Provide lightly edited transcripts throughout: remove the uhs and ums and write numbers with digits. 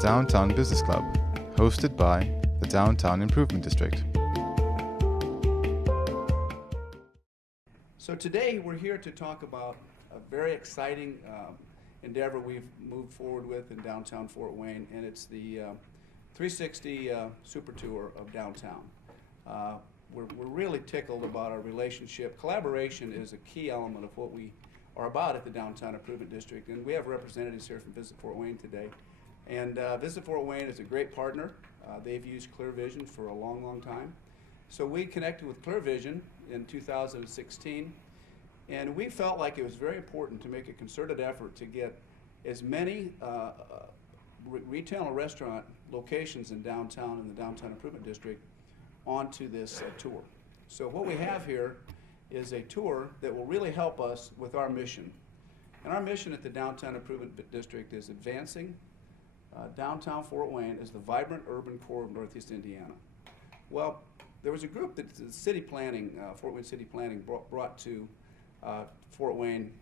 Downtown Business Club, hosted by the Downtown Improvement District. So today we're here to talk about a very exciting endeavor we've moved forward with in downtown Fort Wayne, and it's the 360 Super Tour of downtown. We're really tickled about our relationship. Collaboration is a key element of what we are about at the Downtown Improvement District, and we have representatives here from Visit Fort Wayne today. And Visit Fort Wayne is a great partner. They've used ClearVision for a long, long time. So we connected with ClearVision in 2016, and we felt like it was very important to make a concerted effort to get as many retail and restaurant locations in downtown, in the Downtown Improvement District, onto this tour. So what we have here is a tour that will really help us with our mission. And our mission at the Downtown Improvement District is advancing downtown Fort Wayne as the vibrant urban core of Northeast Indiana. Well, there was a group that the city planning, Fort Wayne City Planning brought to Fort Wayne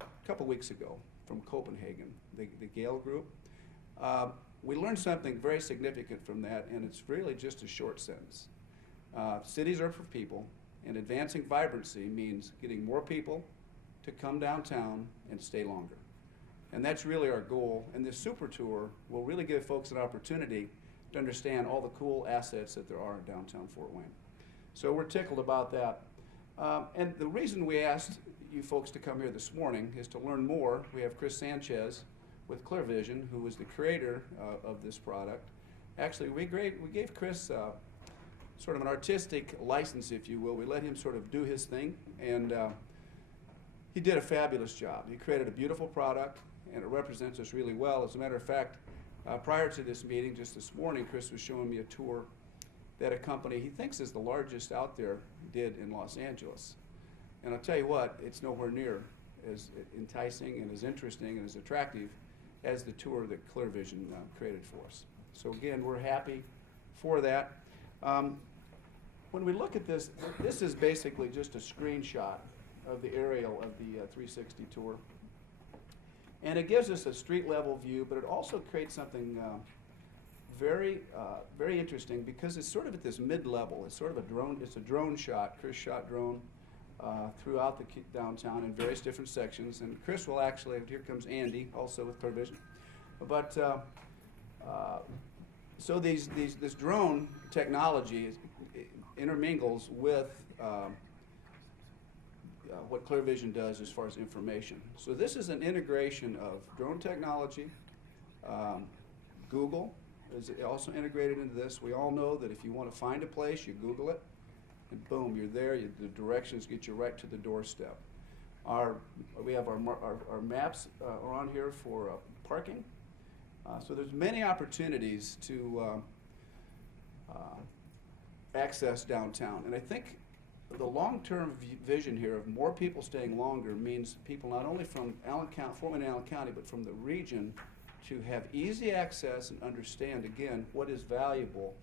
a couple weeks ago from Copenhagen, the Gale group. We learned something very significant from that, and it's really just a short sentence. Cities are for people, and advancing vibrancy means getting more people to come downtown and stay longer. And that's really our goal, and this super tour will really give folks an opportunity to understand all the cool assets that there are in downtown Fort Wayne. So we're tickled about that. And the reason we asked you folks to come here this morning is to learn more. We have Chris Sanchez with ClearVision, who was the creator of this product. Actually, we gave Chris sort of an artistic license, if you will. We let him sort of do his thing, and he did a fabulous job. He created a beautiful product, and it represents us really well. As a matter of fact, prior to this meeting, just this morning, Chris was showing me a tour that a company he thinks is the largest out there did in Los Angeles. And I'll tell you what, it's nowhere near as enticing and as interesting and as attractive as the tour that ClearVision created for us. So again, we're happy for that. When we look at this, this is basically just a screenshot of the aerial of the 360 tour. And it gives us a street level view, but it also creates something very interesting, because it's sort of at this mid-level. It's sort of a drone, it's a drone shot. Chris shot drone throughout the downtown in various different sections. And Chris will actually, here comes Andy, also with ClearVision. But so this drone technology intermingles with what ClearVision does as far as information. So this is an integration of drone technology. Google is also integrated into this. We all know that if you want to find a place, you Google it, and boom, you're there. The directions get you right to the doorstep. We have our maps are on here for parking. So there's many opportunities to access downtown. And I think the long-term vision here of more people staying longer means people not only from Fort Wayne and Allen County, but from the region, to have easy access and understand, again, what is valuable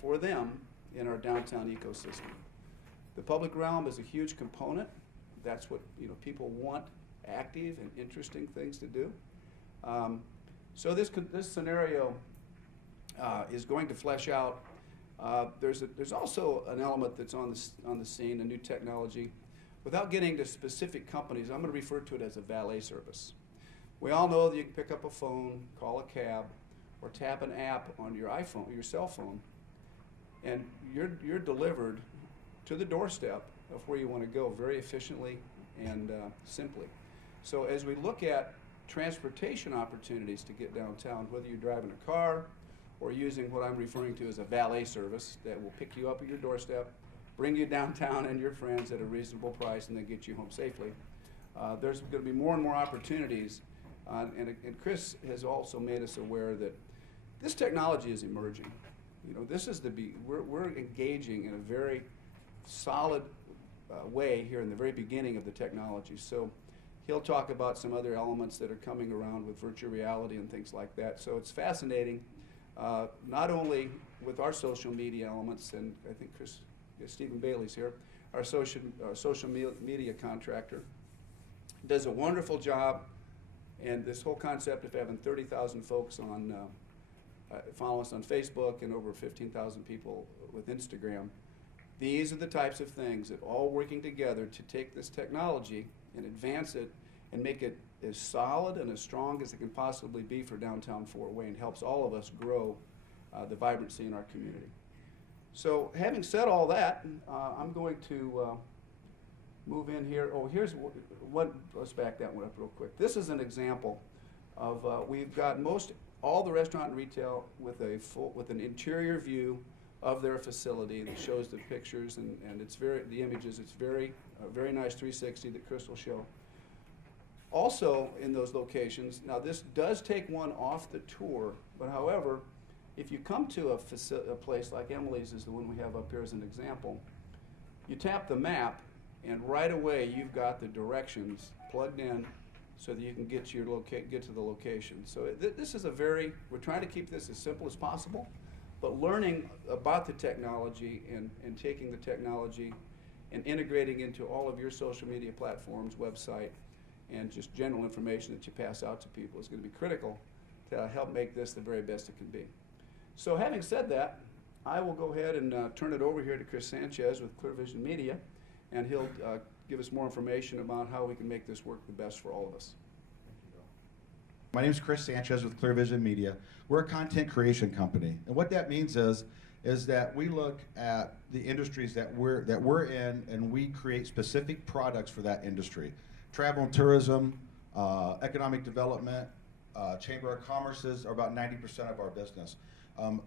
for them in our downtown ecosystem. The public realm is a huge component. That's what people want, active and interesting things to do. So this scenario is going to flesh out. There's also an element that's on the scene, a new technology. Without getting to specific companies, I'm going to refer to it as a valet service. We all know that you can pick up a phone, call a cab, or tap an app on your iPhone, your cell phone, and you're delivered to the doorstep of where you want to go very efficiently and simply. So as we look at transportation opportunities to get downtown, whether you're driving a car or using what I'm referring to as a valet service that will pick you up at your doorstep, bring you downtown and your friends at a reasonable price, and then get you home safely. There's going to be more and more opportunities, and Chris has also made us aware that this technology is emerging. This is we're engaging in a very solid way here in the very beginning of the technology. So he'll talk about some other elements that are coming around with virtual reality and things like that. So it's fascinating, not only with our social media elements, and I think Stephen Bailey's here, our social media contractor, does a wonderful job. And this whole concept of having 30,000 folks on follow us on Facebook, and over 15,000 people with Instagram. These are the types of things that all working together to take this technology and advance it and make it as solid and as strong as it can possibly be for downtown Fort Wayne helps all of us grow the vibrancy in our community. So having said all that, I'm going to move in here. Oh, here's one, let's back that one up real quick. This is an example of, we've got all the restaurant and retail with an interior view of their facility that shows the pictures and the images. It's very nice 360 that Chris will show. Also in those locations, now this does take one off the tour, but however, if you come to a place like Emily's is the one we have up here as an example, you tap the map and right away you've got the directions plugged in so that you can get to the location. So this is we're trying to keep this as simple as possible, but learning about the technology and taking the technology and integrating into all of your social media platforms, website, and just general information that you pass out to people is going to be critical to help make this the very best it can be. So having said that, I will go ahead and turn it over here to Chris Sanchez with Clear Vision Media, and he'll give us more information about how we can make this work the best for all of us. My name is Chris Sanchez with Clear Vision Media. We're a content creation company, and what that means is that we look at the industries that we're in, and we create specific products for that industry. Travel and tourism, economic development, Chamber of Commerces are about 90% of our business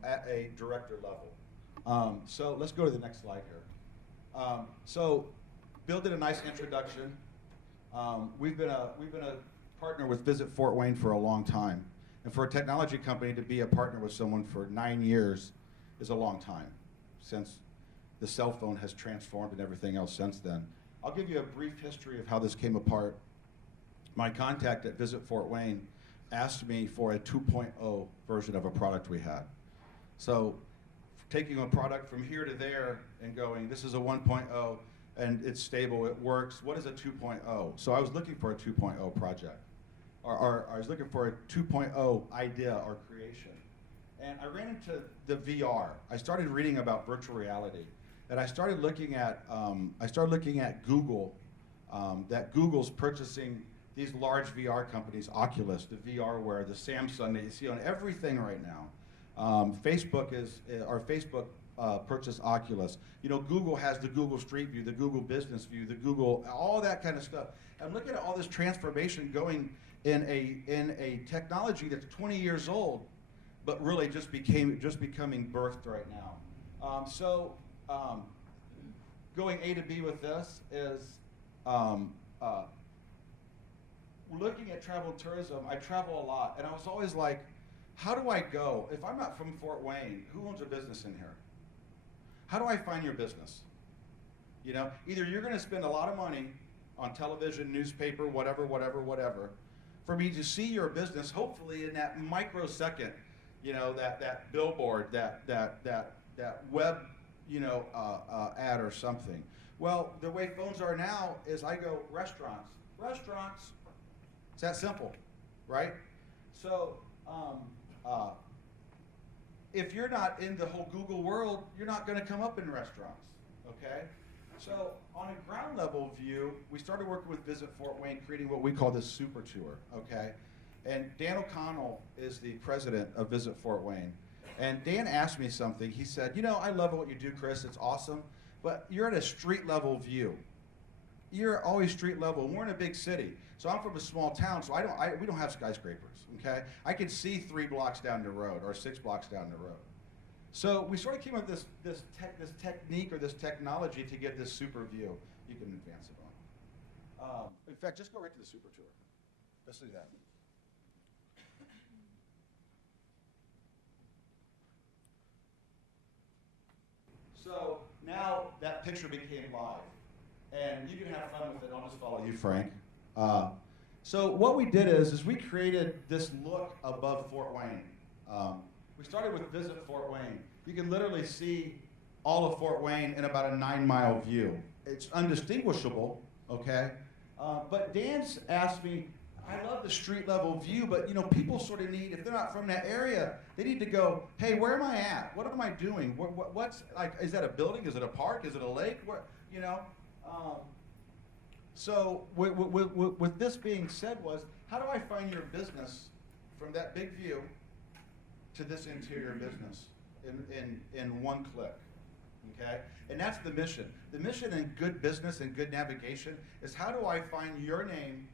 at a director level. So let's go to the next slide here. So building a nice introduction. We've been a partner with Visit Fort Wayne for a long time, and for a technology company to be a partner with someone for 9 years is a long time, since the cell phone has transformed and everything else since then. I'll give you a brief history of how this came apart. My contact at Visit Fort Wayne asked me for a 2.0 version of a product we had. So taking a product from here to there and going, this is a 1.0 and it's stable, it works. What is a 2.0? So I was looking for a 2.0 project, or I was looking for a 2.0 idea or creation. And I ran into the VR. I started reading about virtual reality. And I started looking at Google, that Google's purchasing these large VR companies, Oculus, the VRware, the Samsung that you see on everything right now. Facebook purchased Oculus. You know, Google has the Google Street View, the Google Business View, the Google, all that kind of stuff. I'm looking at all this transformation going in a technology that's 20 years old, but really just becoming birthed right now. Going A to B with this is, we're looking at travel and tourism. I travel a lot, and I was always like, how do I go? If I'm not from Fort Wayne, who owns a business in here? How do I find your business? You know, either you're gonna spend a lot of money on television, newspaper, whatever, for me to see your business, hopefully in that microsecond, you know, that billboard, that web, you know, ad or something. Well, the way phones are now is I go restaurants. It's that simple, right? So if you're not in the whole Google world, you're not going to come up in restaurants, okay? So on a ground level view, we started working with Visit Fort Wayne, creating what we call this super tour, okay? And Dan O'Connell is the president of Visit Fort Wayne. And Dan asked me something. He said, you know, I love what you do, Chris. It's awesome. But you're at a street level view. You're always street level. We're in a big city. So I'm from a small town, so we don't have skyscrapers, okay? I can see 3 blocks down the road or 6 blocks down the road. So we sort of came up with this technique or this technology to get this super view. You can advance it on. In fact, just go right to the super tour. Let's do that. So now that picture became live, and you can have fun with it. I'll just follow you, Frank. So what we did is we created this look above Fort Wayne. We started with Visit Fort Wayne. You can literally see all of Fort Wayne in about a 9-mile view. It's undistinguishable, okay? But Dan's asked me, I love the street level view, but you know, people sort of need, if they're not from that area, they need to go, hey, where am I at? What am I doing? What's, like, is that a building? Is it a park? Is it a lake? Where, you know? So with this being said was, how do I find your business from that big view to this interior business in one click? Okay? And that's the mission. The mission in good business and good navigation is, how do I find your name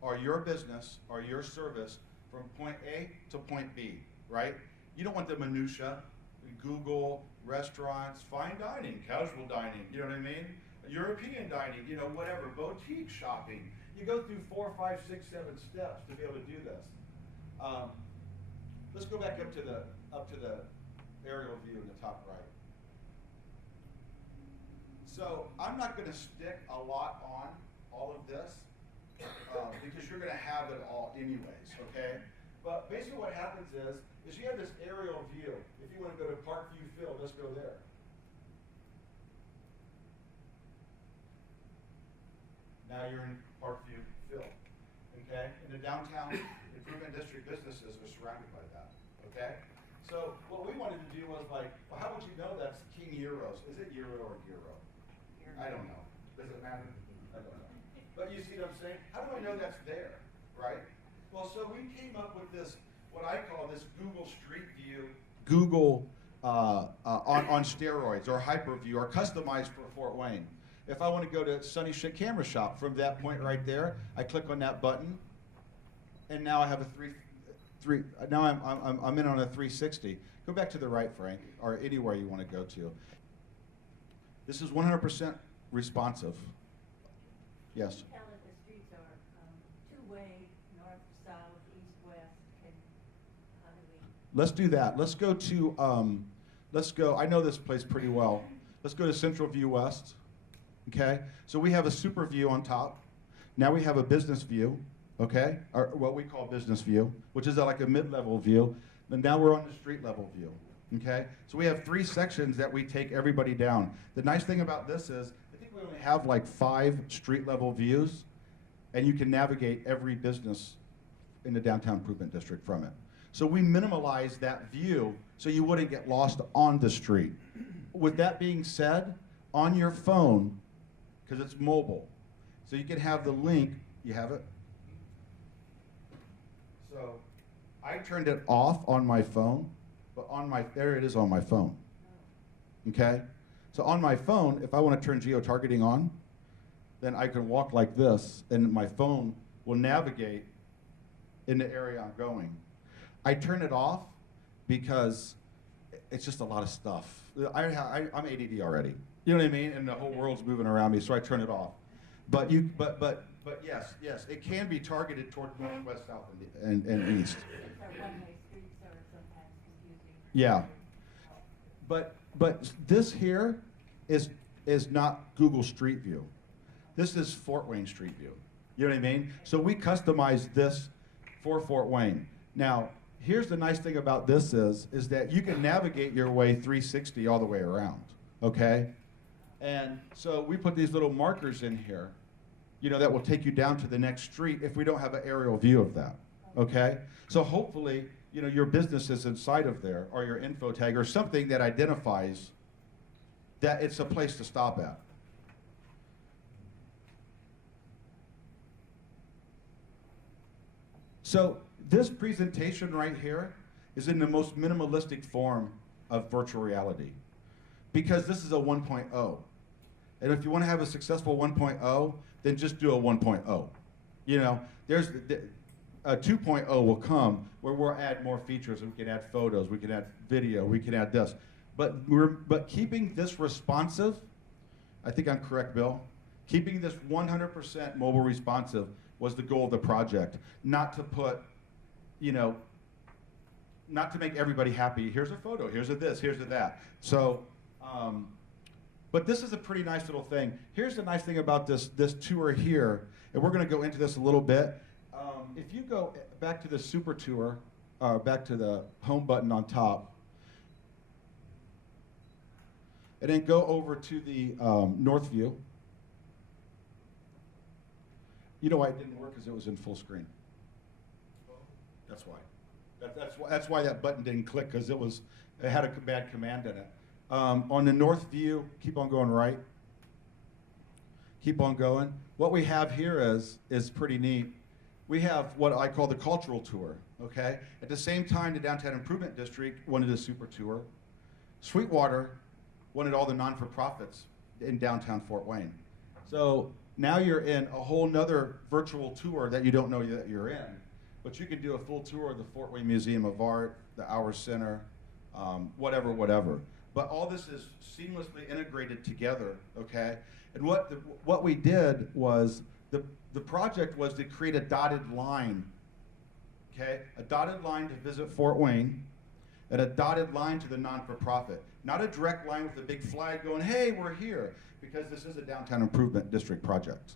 or your business or your service from point A to point B, right? You don't want the minutia. Google restaurants, fine dining, casual dining, you know what I mean? European dining, you know, whatever, boutique shopping. You go through 4, 5, 6, 7 steps to be able to do this. Let's go back up to the aerial view in the top right. So I'm not going to stick a lot on all of this because you're going to have it all anyways, okay? But basically what happens is you have this aerial view. If you want to go to Parkview Field, let's go there. Now you're in Parkview Field, okay? And the downtown improvement district businesses are surrounded by that, okay? So what we wanted to do was like, well, how would you know that's King Euros? Is it Euro or Euro? I don't know. Does it matter? I don't know. But you see what I'm saying? How do I know that's there, right? Well, so we came up with this, what I call this Google Street View, Google on steroids, or Hyperview, or customized for Fort Wayne. If I want to go to Sunny Shit Camera Shop, from that point right there, I click on that button, and now I have a now I'm in on a 360. Go back to the right, Frank, or anywhere you want to go to. This is 100% responsive. Yes. Tell that the streets are two-way, north, south, east, west, and how do we? Let's do that. Let's go to, I know this place pretty well. Let's go to Central View West, okay? So we have a super view on top. Now we have a business view, okay? Or what we call business view, which is like a mid-level view. And now we're on the street level view, okay? So we have 3 sections that we take everybody down. The nice thing about this is, I think we only have like 5 street level views, and you can navigate every business in the downtown improvement district from it. So we minimalize that view so you wouldn't get lost on the street. With that being said, on your phone, because it's mobile, so you can have the link, you have it? So I turned it off on my phone, but there it is on my phone, okay? So on my phone, if I want to turn geo-targeting on, then I can walk like this, and my phone will navigate in the area I'm going. I turn it off because it's just a lot of stuff. I'm ADD already. You know what I mean? And the whole world's moving around me, so I turn it off. But yes, it can be targeted toward north, west, south, and east. It's our one-way streets are sometimes confusing. Yeah. But this here is not Google Street View. This is Fort Wayne Street View. You know what I mean? So we customized this for Fort Wayne. Now, here's the nice thing about this is that you can navigate your way 360 all the way around, okay? And so we put these little markers in here, you know, that will take you down to the next street if we don't have an aerial view of that, okay? So hopefully, you know, your business is inside of there, or your info tag, or something that identifies that it's a place to stop at. So this presentation right here is in the most minimalistic form of virtual reality, because this is a 1.0. And if you want to have a successful 1.0, then just do a 1.0. You know, there's a 2.0 will come where we'll add more features. We can add photos, we can add video, we can add this. But keeping this responsive, I think I'm correct, Bill. Keeping this 100% mobile responsive was the goal of the project. Not to put, you know, not to make everybody happy. Here's a photo, here's a this, here's a that. So, but this is a pretty nice little thing. Here's the nice thing about this tour here, and we're gonna go into this a little bit. If you go back to the super tour, back to the home button on top, and then go over to the north view, You know why it didn't work? Because it was in full screen. That's why. That's why that button didn't click, because it had a bad command in it. On the north view, keep on going right. Keep on going. What we have here is pretty neat. We have what I call the cultural tour, okay? At the same time, the Downtown Improvement District wanted a super tour. Sweetwater wanted all the non-for-profits in downtown Fort Wayne. So now you're in a whole nother virtual tour that you don't know that you're in, but you can do a full tour of the Fort Wayne Museum of Art, the Hour Center, whatever. But all this is seamlessly integrated together, okay? And what we did was, the project was to create a dotted line, okay? A dotted line to visit Fort Wayne, and a dotted line to the non-for-profit. Not a direct line with a big flag going, hey, we're here, because this is a Downtown Improvement District project,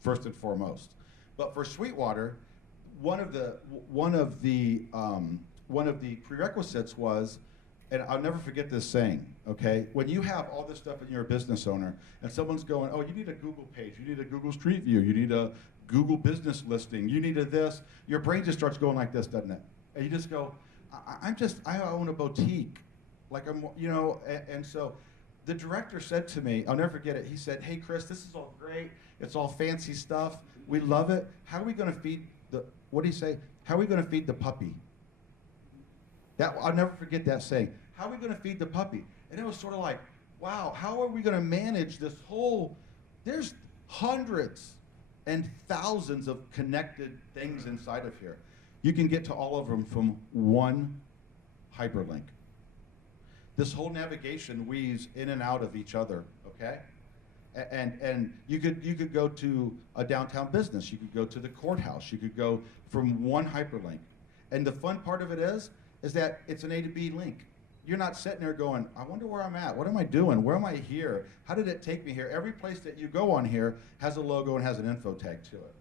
first and foremost. But for Sweetwater, one of the prerequisites was, and I'll never forget this saying, okay? When you have all this stuff and you're a business owner, and someone's going, oh, you need a Google page, you need a Google Street View, you need a Google business listing, you need a this, your brain just starts going like this, doesn't it? And you just go, I own a boutique. Like and so the director said to me, I'll never forget it, he said, hey Chris, this is all great, it's all fancy stuff, we love it. How are we gonna feed what did he say? How are we gonna feed the puppy? I'll never forget that saying. How are we gonna feed the puppy? And it was sort of like, wow, how are we gonna manage this whole, there's hundreds and thousands of connected things inside of here. You can get to all of them from one hyperlink. This whole navigation weaves in and out of each other, okay? And you could go to a downtown business, you could go to the courthouse, you could go from one hyperlink. And the fun part of it is that it's an A to B link. You're not sitting there going, I wonder where I'm at, what am I doing, where am I here, how did it take me here? Every place that you go on here has a logo and has an info tag to it.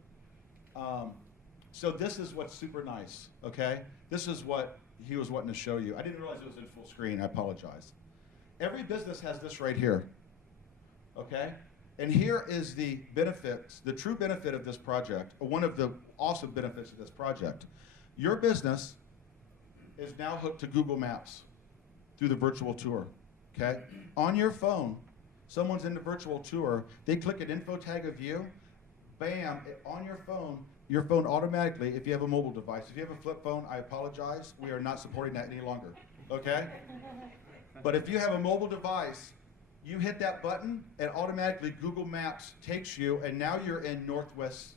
So this is what's super nice, okay? This is what he was wanting to show you. I didn't realize it was in full screen, I apologize. Every business has this right here, okay? And here is the benefits, the true benefit of this project, or one of the awesome benefits of this project. Your business is now hooked to Google Maps through the virtual tour, okay? On your phone, someone's in the virtual tour, they click an info tag of you, bam, on your phone automatically, if you have a mobile device, if you have a flip phone, I apologize, we are not supporting that any longer, okay? But if you have a mobile device, you hit that button and automatically Google Maps takes you, and now you're in northwest,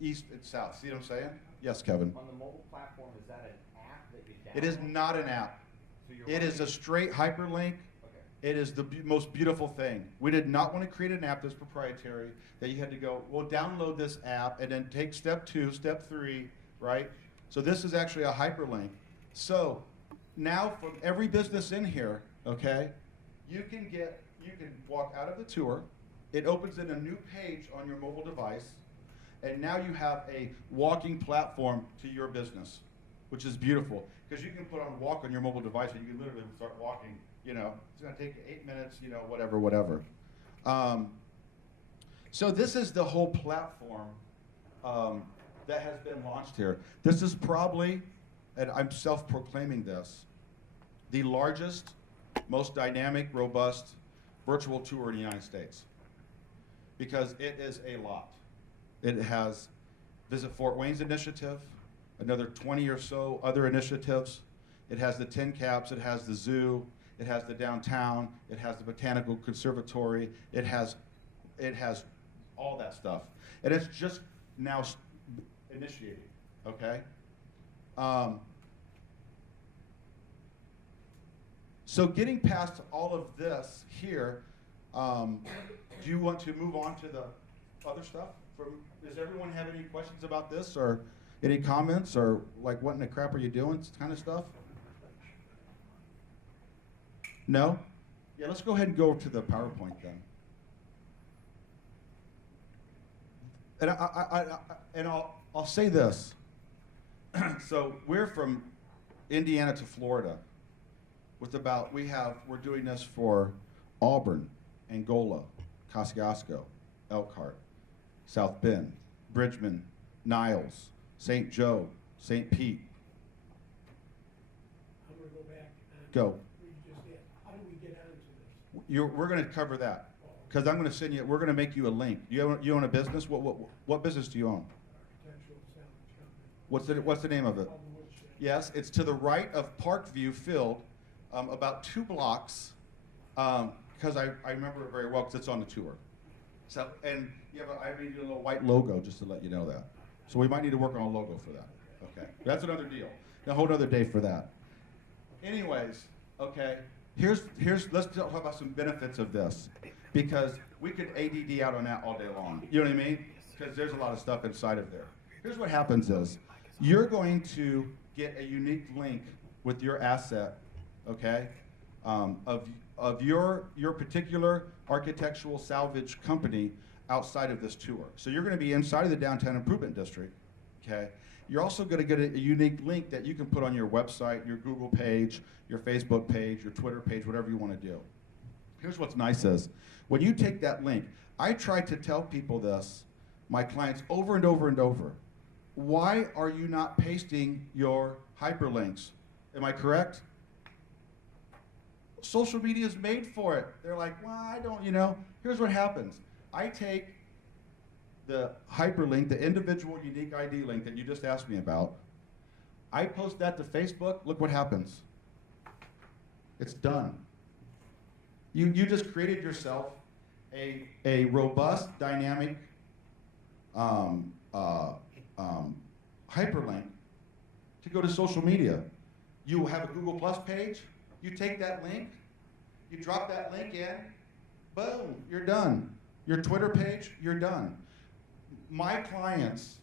east, and south. See what I'm saying? Yes, Kevin. On the mobile platform, is that an app that you download? It is not an app. So It is a straight hyperlink. Okay. It is the most beautiful thing. We did not want to create an app that's proprietary, that you had to go, well, download this app and then take step 2, step 3, right? So this is actually a hyperlink. So now from every business in here, okay, you can walk out of the tour. It opens in a new page on your mobile device, and now you have a walking platform to your business, which is beautiful. Because you can put on walk on your mobile device and you can literally start walking, you know. It's gonna take 8 minutes, you know, whatever. So this is the whole platform that has been launched here. This is probably, and I'm self-proclaiming this, the largest, most dynamic, robust virtual tour in the United States. Because it is a lot. It has Visit Fort Wayne's initiative, another 20 or so other initiatives. It has the Tin Caps, it has the zoo, it has the downtown, it has the Botanical Conservatory, it has all that stuff. And it's just now initiating, okay? So getting past all of this here, do you want to move on to the other stuff? Does everyone have any questions about this, or any comments, or like what in the crap are you doing kind of stuff? No? Yeah, let's go ahead and go to the PowerPoint then. And I'll say this. So we're from Indiana to Florida. We're doing this for Auburn, Angola, Kosciuszko, Elkhart, South Bend, Bridgman, Niles, St. Joe, St. Pete. I'm gonna go back on. Go. What you just said. How do we get onto this? We're going to cover that because I'm going to send you. We're going to make you a link. You own a business? What business do you own? Architectural salvage company. What's the name of it? Called the Woodshed. Yes, it's to the right of Parkview Field, about 2 blocks. Because I remember it very well because it's on the tour. So and I made you a little white logo just to let you know that. So we might need to work on a logo for that. Okay, that's another deal. A whole other day for that. Anyways, okay. Here's let's talk about some benefits of this because we could ADD out on that all day long. You know what I mean? Because there's a lot of stuff inside of there. Here's what happens is you're going to get a unique link with your asset, okay, of your particular architectural salvage company outside of this tour. So you're going to be inside of the Downtown Improvement District, okay? You're also going to get a unique link that you can put on your website, your Google page, your Facebook page, your Twitter page, whatever you want to do. Here's what's nice is, when you take that link, I try to tell people this, my clients over and over and over, why are you not pasting your hyperlinks? Am I correct? Social media is made for it. They're like, well, I don't, Here's what happens. I take the hyperlink, the individual unique ID link that you just asked me about. I post that to Facebook. Look what happens. It's done. You just created yourself a robust, dynamic hyperlink to go to social media. You have a Google Plus page. You take that link, you drop that link in, boom, you're done. Your Twitter page, you're done. My clients,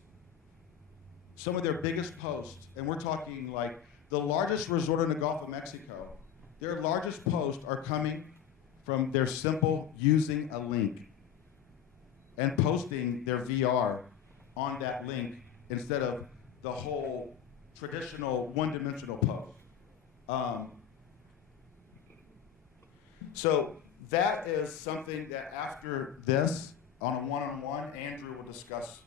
some of their biggest posts, and we're talking like the largest resort in the Gulf of Mexico, their largest posts are coming from their simple using a link and posting their VR on that link instead of the whole traditional one-dimensional post. So that is something that after this, on a one-on-one, Andrew will discuss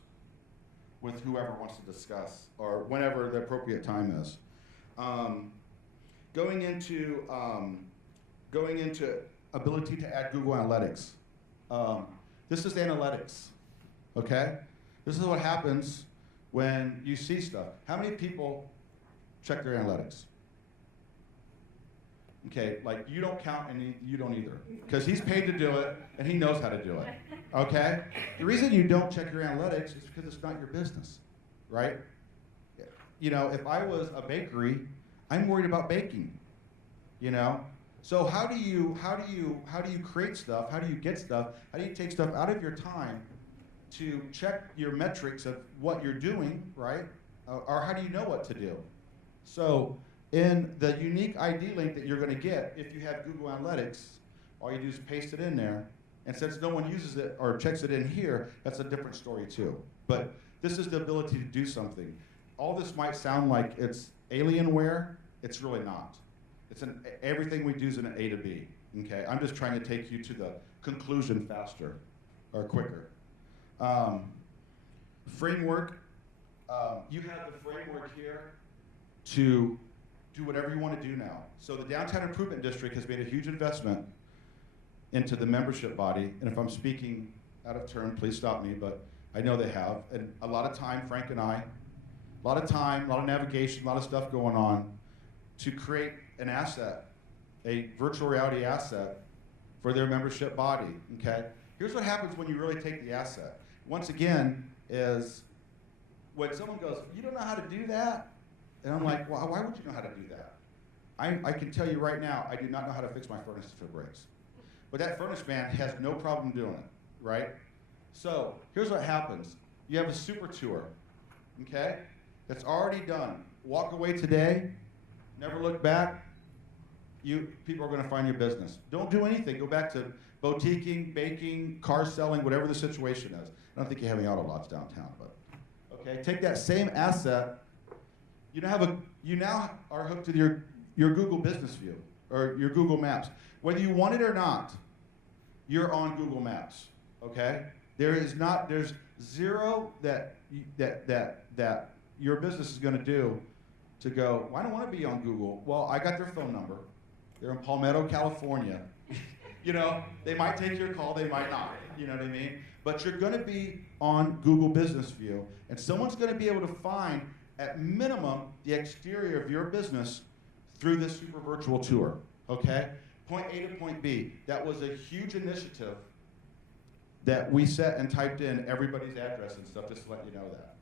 with whoever wants to discuss, or whenever the appropriate time is. Going into ability to add Google Analytics. This is analytics, okay? This is what happens when you see stuff. How many people check their analytics? Okay, like you don't count and you don't either. Because he's paid to do it and he knows how to do it. Okay? The reason you don't check your analytics is because it's not your business, right? If I was a bakery, I'm worried about baking. So how do you create stuff? How do you get stuff? How do you take stuff out of your time to check your metrics of what you're doing, right? Or how do you know what to do? So in the unique ID link that you're going to get, if you have Google Analytics, all you do is paste it in there. And since no one uses it or checks it in here, that's a different story too. But this is the ability to do something. All this might sound like it's Alienware. It's really not. Everything we do is in an A to B. Okay, I'm just trying to take you to the conclusion faster or quicker. Framework. You have the framework here to do whatever you want to do now. So the Downtown Improvement District has made a huge investment into the membership body, and if I'm speaking out of turn, please stop me, but I know they have, and a lot of time, Frank and I, a lot of time, a lot of navigation, a lot of stuff going on to create an asset, a virtual reality asset for their membership body, okay? Here's what happens when you really take the asset. Once again, is when someone goes, you don't know how to do that? And I'm like, well, why would you know how to do that? I can tell you right now, I do not know how to fix my furnace if it breaks. But that furnace man has no problem doing it, right? So here's what happens. You have a super tour, okay? That's already done. Walk away today, never look back. People are going to find your business. Don't do anything. Go back to boutiquing, baking, car selling, whatever the situation is. I don't think you have any auto lots downtown, but okay. Take that same asset. You now are hooked to your Google Business View or your Google Maps. Whether you want it or not, you're on Google Maps, okay? There's zero that your business is going to do to go, well, I don't want to be on Google. Well, I got their phone number. They're in Palmetto, California. You know, they might take your call, they might not. You know what I mean? But you're going to be on Google Business View, and someone's going to be able to find, at minimum, the exterior of your business through this super virtual tour. Okay? Point A to point B. That was a huge initiative that we set and typed in everybody's address and stuff, just to let you know that.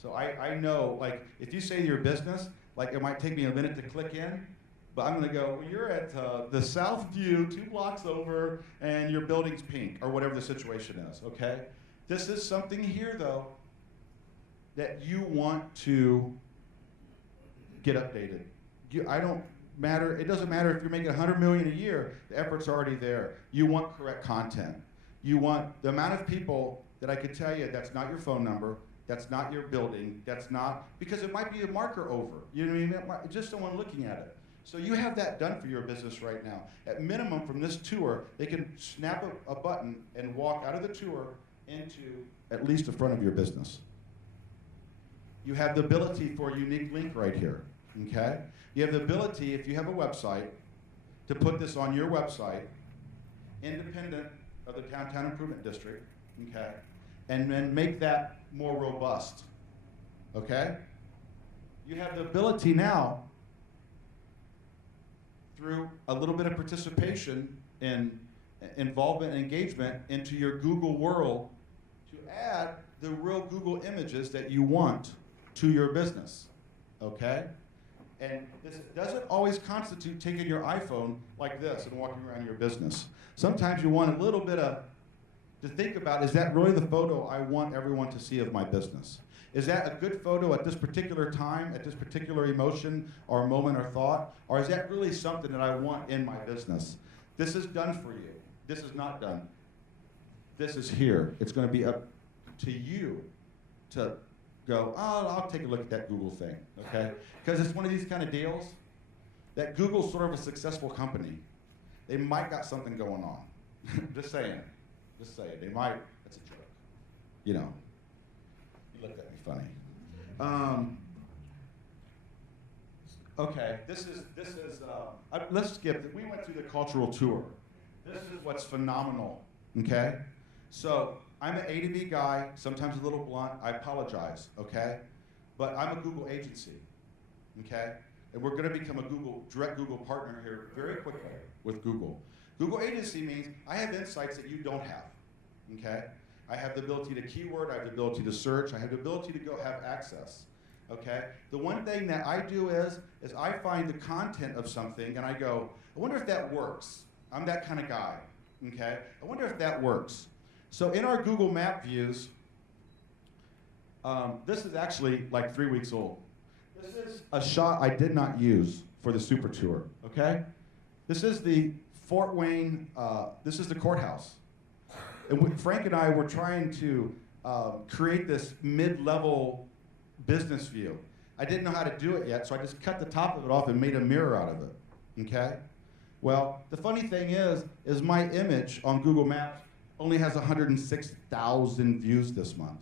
So I know, like, if you say your business, like, it might take me a minute to click in, but I'm going to go, well, you're at the South View, 2 blocks over, and your building's pink, or whatever the situation is, okay? This is something here, though, that you want to get updated. It doesn't matter if you're making $100 million a year, the effort's already there. You want correct content. You want the amount of people that I could tell you that's not your phone number, that's not your building, that's not, because it might be a marker over. You know what I mean? Just someone looking at it. So you have that done for your business right now. At minimum, from this tour, they can snap a button and walk out of the tour into at least the front of your business. You have the ability for a unique link right here, okay? You have the ability, if you have a website, to put this on your website, independent of the Downtown Improvement District, okay? And then make that more robust, okay? You have the ability now, through a little bit of participation and involvement and engagement into your Google world, to add the real Google images that you want to your business, okay? And this doesn't always constitute taking your iPhone like this and walking around your business. Sometimes you want a little bit to think about, is that really the photo I want everyone to see of my business? Is that a good photo at this particular time, at this particular emotion or moment or thought? Or is that really something that I want in my business? This is done for you. This is not done. This is here. It's going to be up to you to go, oh, I'll take a look at that Google thing, okay? Because it's one of these kind of deals that Google's sort of a successful company. They might got something going on. Just saying. Just saying. They might. That's a joke. You know. You looked at me funny. Okay, this is let's skip. We went through the cultural tour. This is what's phenomenal, okay? So I'm an A to B guy, sometimes a little blunt. I apologize, okay? But I'm a Google agency, okay? And we're going to become a direct Google partner here very quickly with Google. Google agency means I have insights that you don't have, okay? I have the ability to keyword, I have the ability to search, I have the ability to go have access, okay? The one thing that I do is I find the content of something and I go, I wonder if that works. I'm that kind of guy, okay? I wonder if that works. So in our Google Map views, this is actually like 3 weeks old. This is a shot I did not use for the Super Tour, okay? This is the Fort Wayne, this is the courthouse. And Frank and I were trying to create this mid-level business view. I didn't know how to do it yet, so I just cut the top of it off and made a mirror out of it, okay? Well, the funny thing is my image on Google Maps only has 106,000 views this month,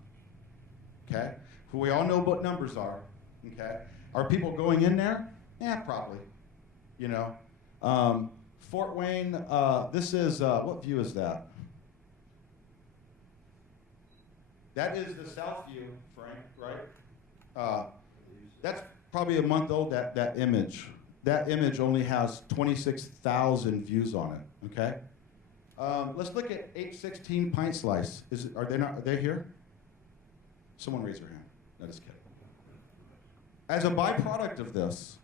okay? We all know what numbers are, okay? Are people going in there? Yeah, probably, you know. Fort Wayne, this is, what view is that? That is the south view, Frank, right? That's probably a month old, that image. That image only has 26,000 views on it, okay? Let's look at 816 Pint Slice. Are they here? Someone raise their hand. No, just kidding. As a byproduct of this,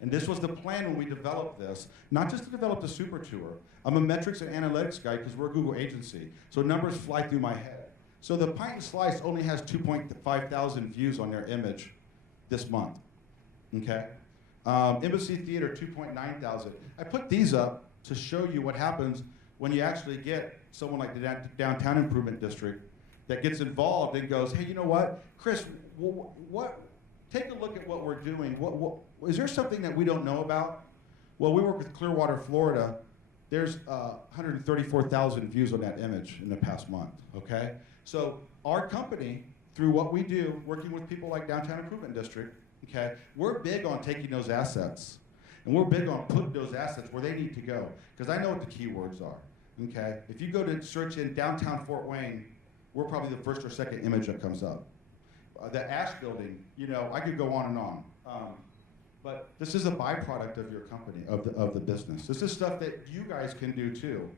and this was the plan when we developed this, not just to develop the Super Tour. I'm a metrics and analytics guy because we're a Google agency, so numbers fly through my head. So the Pint and Slice only has 2.5 thousand views on their image this month, okay? Embassy Theater, 2.9 thousand. I put these up to show you what happens when you actually get someone like the Downtown Improvement District that gets involved and goes, hey, you know what, Chris, take a look at what we're doing. Is there something that we don't know about? Well, we work with Clearwater, Florida, There's 134,000 views on that image in the past month, okay? So our company, through what we do, working with people like Downtown Improvement District, okay, we're big on taking those assets, and we're big on putting those assets where they need to go, because I know what the keywords are, okay? If you go to search in downtown Fort Wayne, we're probably the first or second image that comes up. The Ash Building, you know, I could go on and on. But this is a byproduct of your company, of the business. This is stuff that you guys can do too.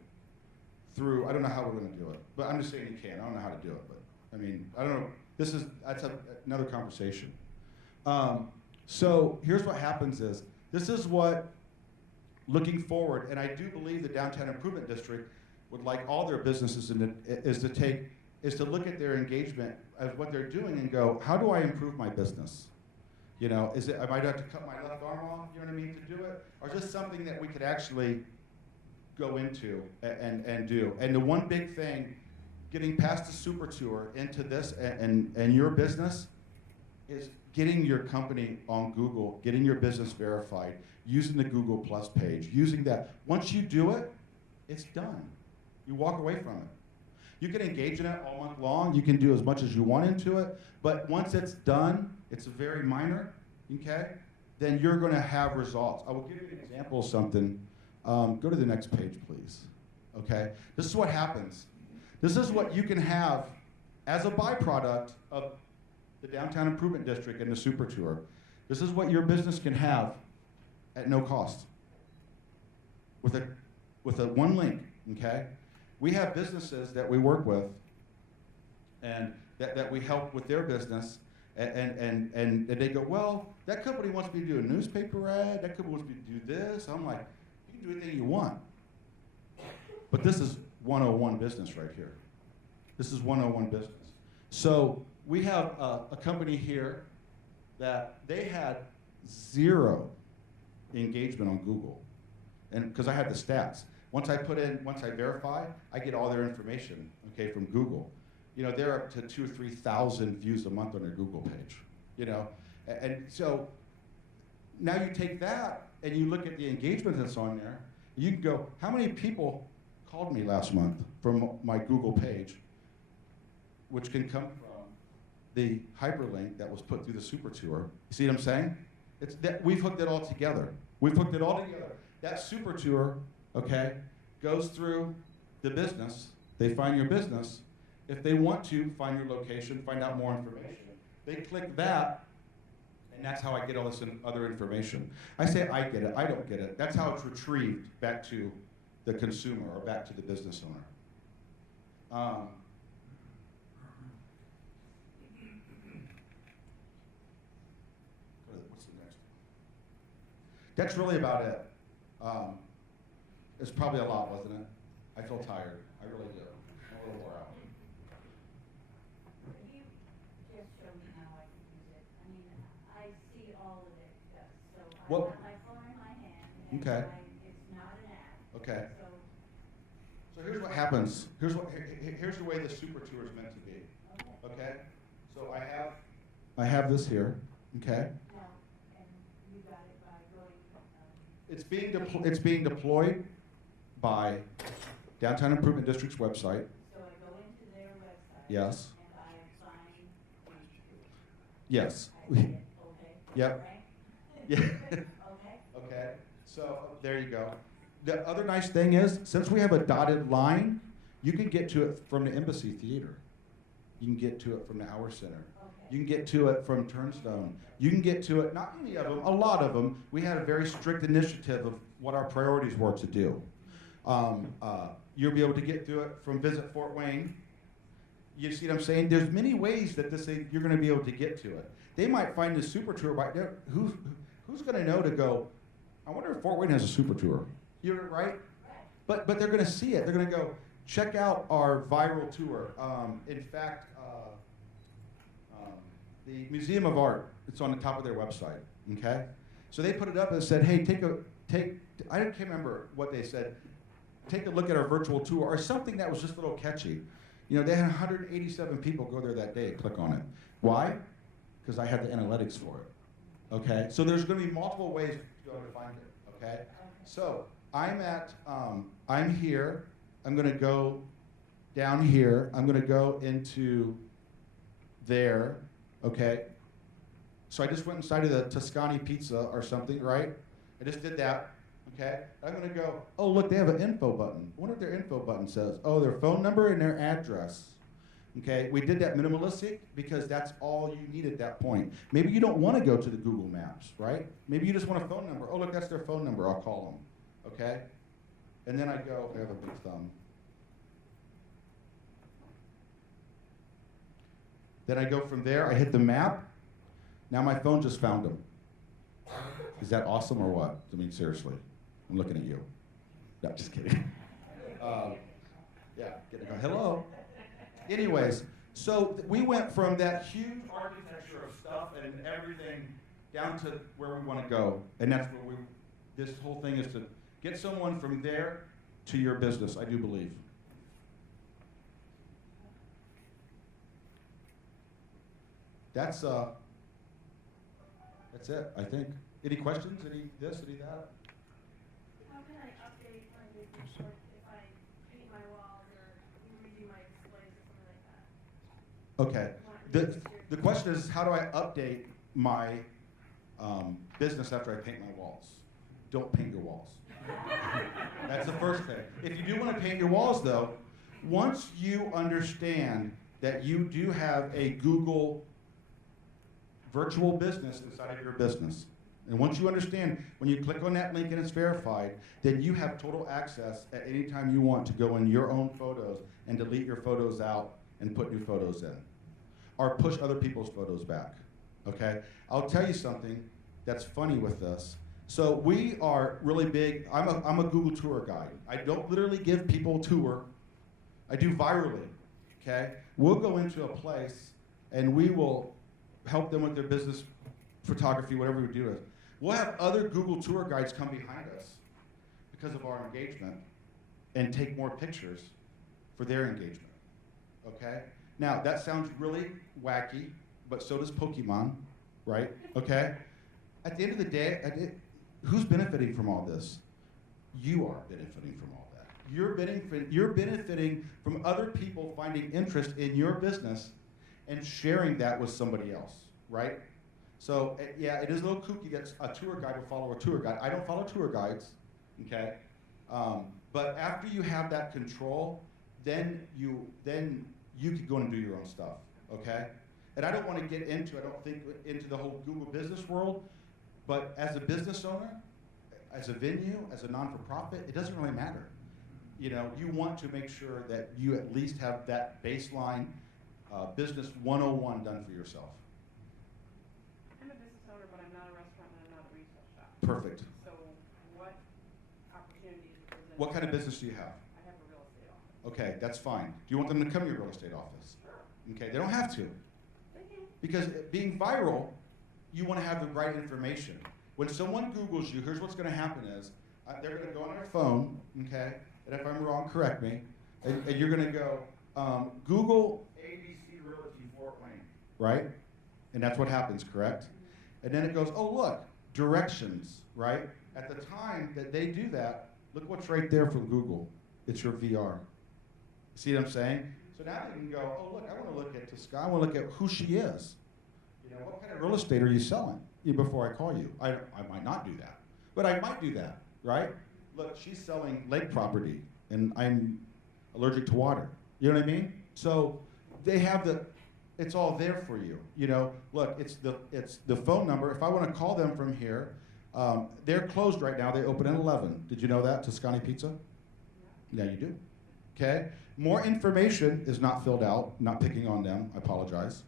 Through, I don't know how we're going to do it, but I'm just saying you can. I don't know how to do it, but I mean, I don't know. That's another conversation. So here's what happens is, this is what, looking forward, and I do believe the Downtown Improvement District would like all their businesses is to look at their engagement as what they're doing and go, how do I improve my business? You know, I might have to cut my left arm off, you know what I mean, to do it? Or is this something that we could actually go into and do? And the one big thing, getting past the super tour into this and your business, is getting your company on Google, getting your business verified, using the Google Plus page, using that. Once you do it, it's done. You walk away from it. You can engage in it all month long. You can do as much as you want into it. But once it's done, it's very minor, okay? Then you're going to have results. I will give you an example of something. Go to the next page, please. Okay? This is what happens. This is what you can have as a byproduct of the Downtown Improvement District and the Super Tour. This is what your business can have at no cost with a one link, okay? We have businesses that we work with and that we help with their business, and they go, well, that company wants me to do a newspaper ad, that company wants me to do this. I'm like, you can do anything you want. But this is 101 business right here. This is 101 business. So we have a company here that they had 0 engagement on Google, and because I had the stats. Once I verify, I get all their information, okay, from Google. You know, they're up to 2,000 or 3,000 views a month on their Google page, you know? And so now you take that and you look at the engagement that's on there, you can go, how many people called me last month from my Google page, which can come from the hyperlink that was put through the Super Tour. You see what I'm saying? It's that we've hooked it all together. We've hooked it all together. That Super Tour, okay, goes through the business. They find your business. If they want to find your location, find out more information, they click that, and that's how I get all this other information. I say I get it. I don't get it. That's how it's retrieved back to the consumer or back to the business owner. What's the next? That's really about it. It's probably a lot, wasn't it? I feel tired. I really do. I'm a little wore out. Could you just show me how I can use it? I mean, I see all of it, so I've Well- got my phone in my hand, and Okay. it's not an app. Okay. So, So here's what happens. Here's the way the Super Tour is meant to be. okay, Okay. So I have this here. Okay. now, and you got it by going, It's being deployed by Downtown Improvement District's website. so I go into their website. Yes. And I find Yes. I get it, okay? Yep. Right? Yeah. Okay, Okay. So there you go. The other nice thing is, since we have a dotted line, you can get to it from the Embassy Theater. You can get to it from the Hour Center. okay. You can get to it from Turnstone. You can get to it, not any of them, a lot of them. We had a very strict initiative of what our priorities were to do. You'll be able to get to it from Visit Fort Wayne. You see what I'm saying? There's many ways that this thing, you're going to be able to get to it. They might find the Super Tour by there. Who's going to know to go, I wonder if Fort Wayne has a Super Tour. You're right? But they're going to see it. They're going to go, check out our viral tour. In fact, the Museum of Art, it's on the top of their website, okay? So they put it up and said, hey, I can't remember what they said, take a look at our virtual tour, or something that was just a little catchy. You know, they had 187 people go there that day and click on it. Why? Because I had the analytics for it, okay? So there's gonna be multiple ways to go to find it, okay? So I'm here. I'm going to go down here. I'm going to go into there, okay? So I just went inside of the Tuscany Pizza or something, right? I just did that, okay? I'm going to go, oh, look, they have an info button. I wonder what their info button says. Oh, their phone number and their address. Okay, we did that minimalistic because that's all you need at that point. Maybe you don't want to go to the Google Maps, right? Maybe you just want a phone number. Oh, look, that's their phone number. I'll call them, okay? And then I go, I have a big thumb. Then I go from there, I hit the map. Now my phone just found them. Is that awesome or what? I mean, seriously, I'm looking at you. No, just kidding. Yeah, getting a hello. Anyways, so we went from that huge architecture of stuff and everything down to where we want to go. And that's where this whole thing is to get someone from there to your business, I do believe. That's it, I think. Any questions? Any this, any that? How can I update my business, like if I paint my walls or redo my displays or something like that? Okay. The question is, how do I update my business after I paint my walls? Don't paint your walls. That's the first thing. If you do want to paint your walls, though, once you understand that you do have a Google virtual business inside of your business, and once you understand, when you click on that link and it's verified, then you have total access at any time you want to go in your own photos and delete your photos out and put new photos in. Or push other people's photos back, okay? I'll tell you something that's funny with this. So we are really big, I'm a Google tour guide. I don't literally give people a tour, I do virally, okay? We'll go into a place and we will help them with their business, photography, whatever we do. We'll have other Google tour guides come behind us because of our engagement and take more pictures for their engagement, okay? Now, that sounds really wacky, but so does Pokemon, right? Okay? At the end of the day, who's benefiting from all this? You are benefiting from all that. You're benefiting from other people finding interest in your business and sharing that with somebody else, right? So, yeah, it is a little kooky that a tour guide will follow a tour guide. I don't follow tour guides, okay? But after you have that control, then you can go and do your own stuff, okay? And I don't want to get into, I don't think, into the whole Google business world, but as a business owner, as a venue, as a non-for-profit, it doesn't really matter. You know, you want to make sure that you at least have that baseline business 101 done for yourself. I'm a business owner, but I'm not a restaurant and I'm not a retail shop. Perfect. So what opportunities present? What kind of business do you have? I have a real estate office. Okay, that's fine. Do you want them to come to your real estate office? Sure. Okay, they don't have to. They can. Because being viral, you want to have the right information. When someone Googles you, here's what's going to happen is, they're going to go on their phone, okay, and if I'm wrong, correct me, and you're going to go, Google ABC Realty Fort Wayne, right? And that's what happens, correct? And then it goes, oh, look, directions, right? At the time that they do that, look what's right there from Google. It's your VR. See what I'm saying? So now they can go, oh, look, I want to look at Tosca. I want to look at who she is. You know, what kind of real estate are you selling before I call you? I might not do that, but I might do that, right? Look, she's selling lake property, and I'm allergic to water. You know what I mean? So they have it's all there for you. You know, look, it's the phone number. If I want to call them from here, they're closed right now. They open at 11. Did you know that, Tuscany Pizza? Yeah, you do. Okay? More information is not filled out. Not picking on them. I apologize.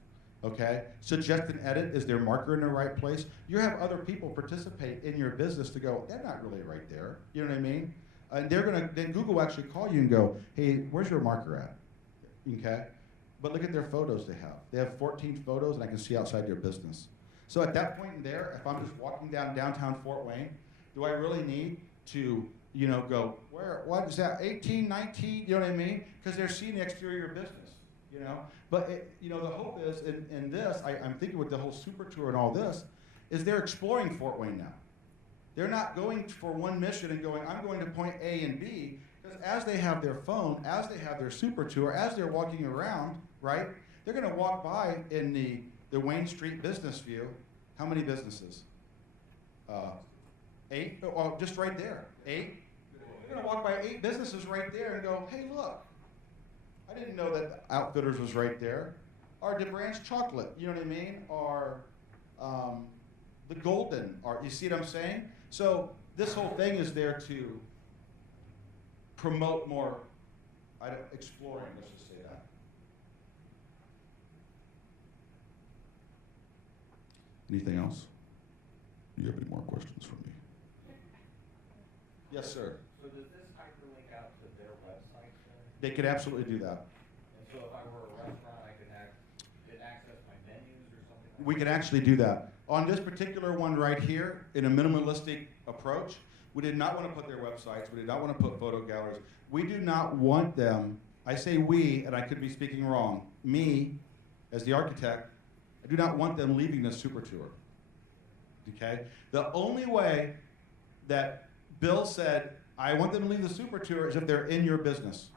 Okay? Suggest an edit. Is their marker in the right place? You have other people participate in your business to go, they're not really right there. You know what I mean? And then Google will actually call you and go, hey, where's your marker at? Okay? But look at their photos they have. They have 14 photos, and I can see outside your business. So at that point in there, if I'm just walking down downtown Fort Wayne, do I really need to, you know, go, what is that, 18, 19, you know what I mean? Because they're seeing the exterior of business, you know? But, you know, the hope is, in this, I'm thinking with the whole super tour and all this, is they're exploring Fort Wayne now. They're not going for one mission and going, I'm going to point A and B, because as they have their phone, as they have their Super Tour, as they're walking around, right, they're going to walk by in the Wayne Street business view. How many businesses? 8? Oh, just right there. 8? They're going to walk by 8 businesses right there and go, hey, look, I didn't know that Outfitters was right there. Or DeBranch Chocolate, you know what I mean? Or the Golden, or you see what I'm saying? So this whole thing is there to promote more exploring, let's just say that. Anything else? Do you have any more questions for me? Yes, sir. So does this hyperlink out to their website then? They could absolutely do that. And so if I were a restaurant, I could get access my menus or something like We could actually do that. On this particular one right here, in a minimalistic approach, we did not want to put their websites, we did not want to put photo galleries. We do not want them, I say we, and I could be speaking wrong, me, as the architect, I do not want them leaving the Super Tour. Okay? The only way that Bill said, I want them to leave the Super Tour is if they're in your business.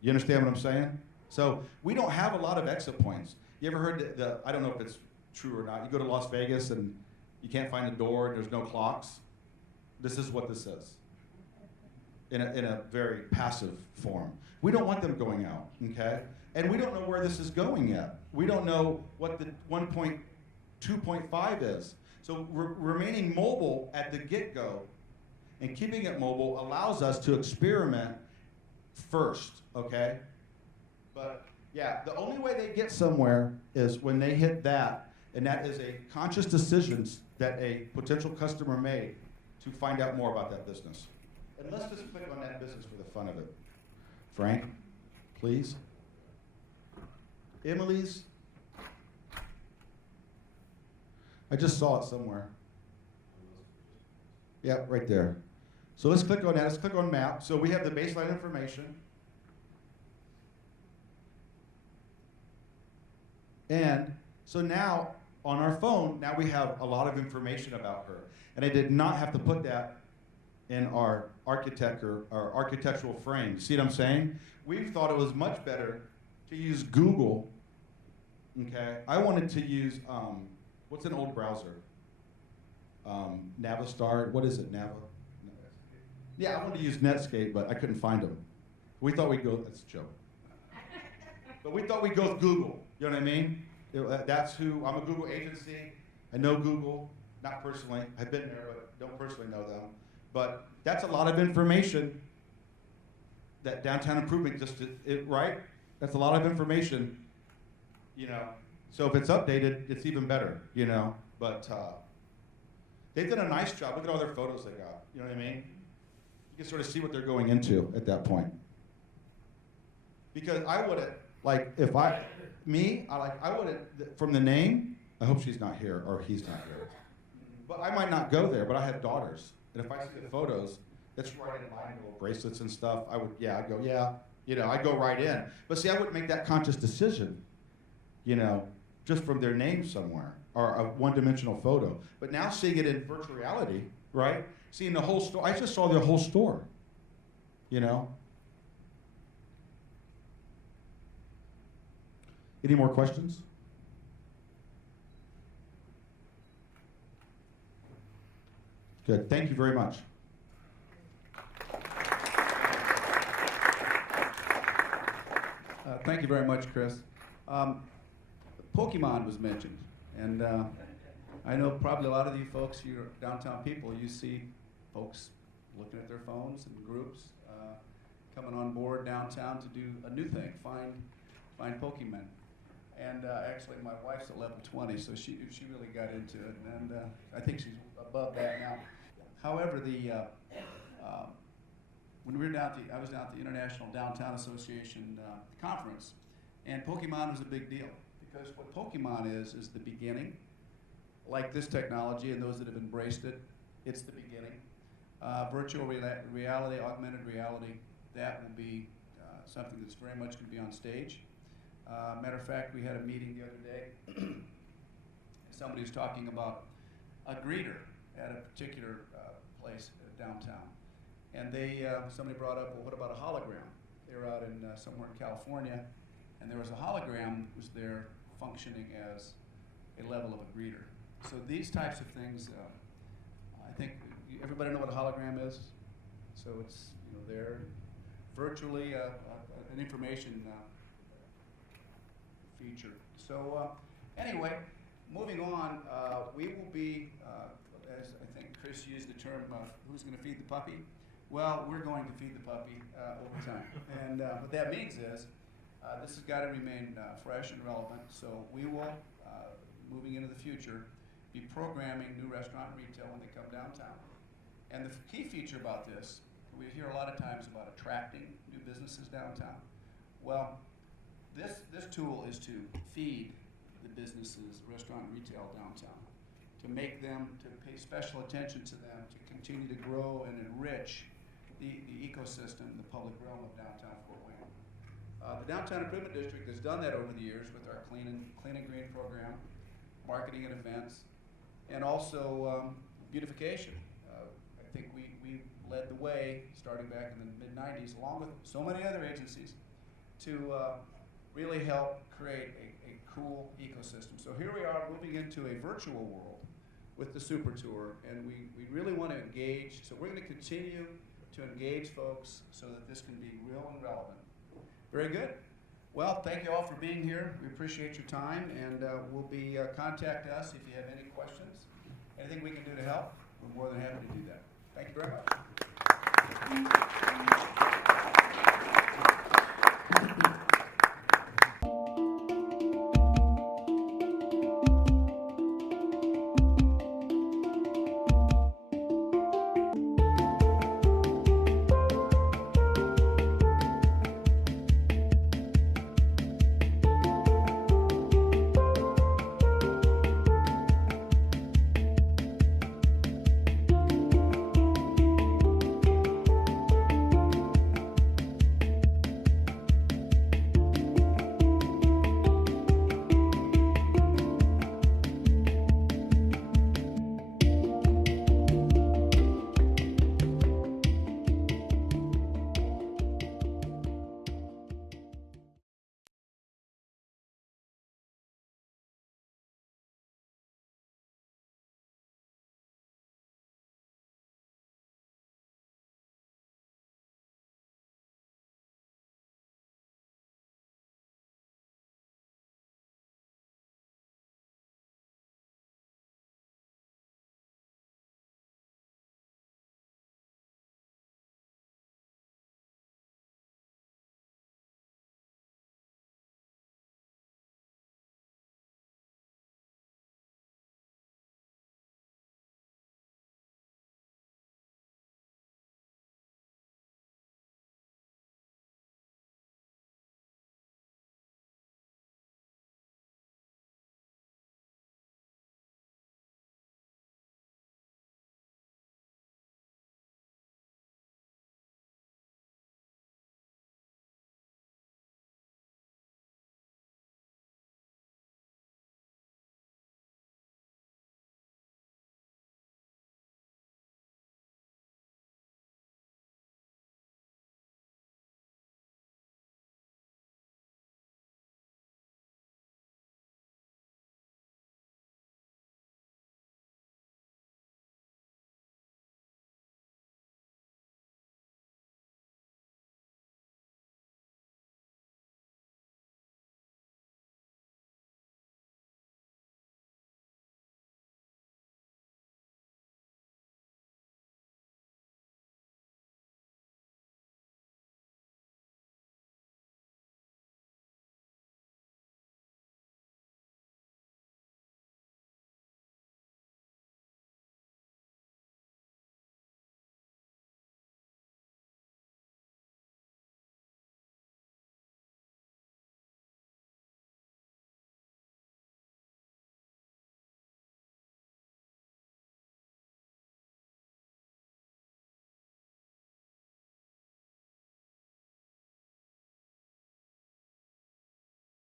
You understand what I'm saying? So we don't have a lot of exit points. You ever heard I don't know if it's true or not, you go to Las Vegas and you can't find a door and there's no clocks? This is what this is. In a very passive form. We don't want them going out, okay? And we don't know where this is going yet. We don't know what the 1.2.5 is. So remaining mobile at the get-go and keeping it mobile allows us to experiment first, okay? But yeah, the only way they get somewhere is when they hit that, and that is a conscious decision that a potential customer made to find out more about that business. And let's just click on that business for the fun of it. Frank, please. Emily's. I just saw it somewhere. Yeah, right there. So let's click on that. Let's click on map. So we have the baseline information. And so now on our phone, now we have a lot of information about her. And I did not have to put that in our architectural frame. See what I'm saying? We thought it was much better to use Google. Okay, I wanted to use what's an old browser? Navistar. What is it? Yeah, I wanted to use Netscape, but I couldn't find them. We thought we'd go. That's a joke. But we thought we'd go with Google. You know what I mean? That's who. I'm a Google agency. I know Google, not personally. I've been there, but don't personally know them. But that's a lot of information that downtown improvement right? That's a lot of information, you know. So if it's updated, it's even better, you know. But they've done a nice job. Look at all their photos they got. You know what I mean? You can sort of see what they're going into at that point. Because I wouldn't, like, if I wouldn't, from the name, I hope she's not here or he's not here. But I might not go there, but I have daughters. And if I see the photos, that's right in line with bracelets and stuff, I'd go, yeah. You know, I'd go right in. But see, I wouldn't make that conscious decision, you know, just from their name somewhere or a one-dimensional photo. But now seeing it in virtual reality, right? Seeing the whole store, I just saw the whole store, you know? Any more questions? Good, thank you very much. Thank you very much, Chris. Pokemon was mentioned, and I know probably a lot of you folks, you're downtown people, you see folks looking at their phones and groups coming on board downtown to do a new thing, find Pokemon. And actually, my wife's at level 20, so she really got into it, and I think she's above that now. However, when we were I was down at the International Downtown Association conference, and Pokemon was a big deal because what Pokemon is the beginning. Like this technology, and those that have embraced it, it's the beginning. Virtual reality, augmented reality, that will be something that's very much going to be on stage. Matter of fact, we had a meeting the other day. Somebody was talking about a greeter, at a particular place downtown. And they, somebody brought up, well, what about a hologram? They were out in somewhere in California, and there was a hologram that was there functioning as a level of a greeter. So these types of things, I think everybody know what a hologram is. So it's they're virtually an information feature. So anyway, moving on, we will be, as I think Chris used the term, who's going to feed the puppy? Well, we're going to feed the puppy over time. And what that means is this has got to remain fresh and relevant. So we will, moving into the future, be programming new restaurant and retail when they come downtown. And the key feature about this, we hear a lot of times about attracting new businesses downtown. Well, this tool is to feed the businesses, restaurant and retail downtown, to make them, to pay special attention to them, to continue to grow and enrich the ecosystem, the public realm of downtown Fort Wayne. The Downtown Improvement District has done that over the years with our Clean and Green program, marketing and events, and also beautification. I think we led the way, starting back in the mid-90s, along with so many other agencies, to really help create a cool ecosystem. So here we are moving into a virtual world with the Super Tour, and we really want to engage. So we're going to continue to engage folks so that this can be real and relevant. Very good. Well, thank you all for being here. We appreciate your time, and we'll be contact us if you have any questions. Anything we can do to help, we're more than happy to do that. Thank you very much.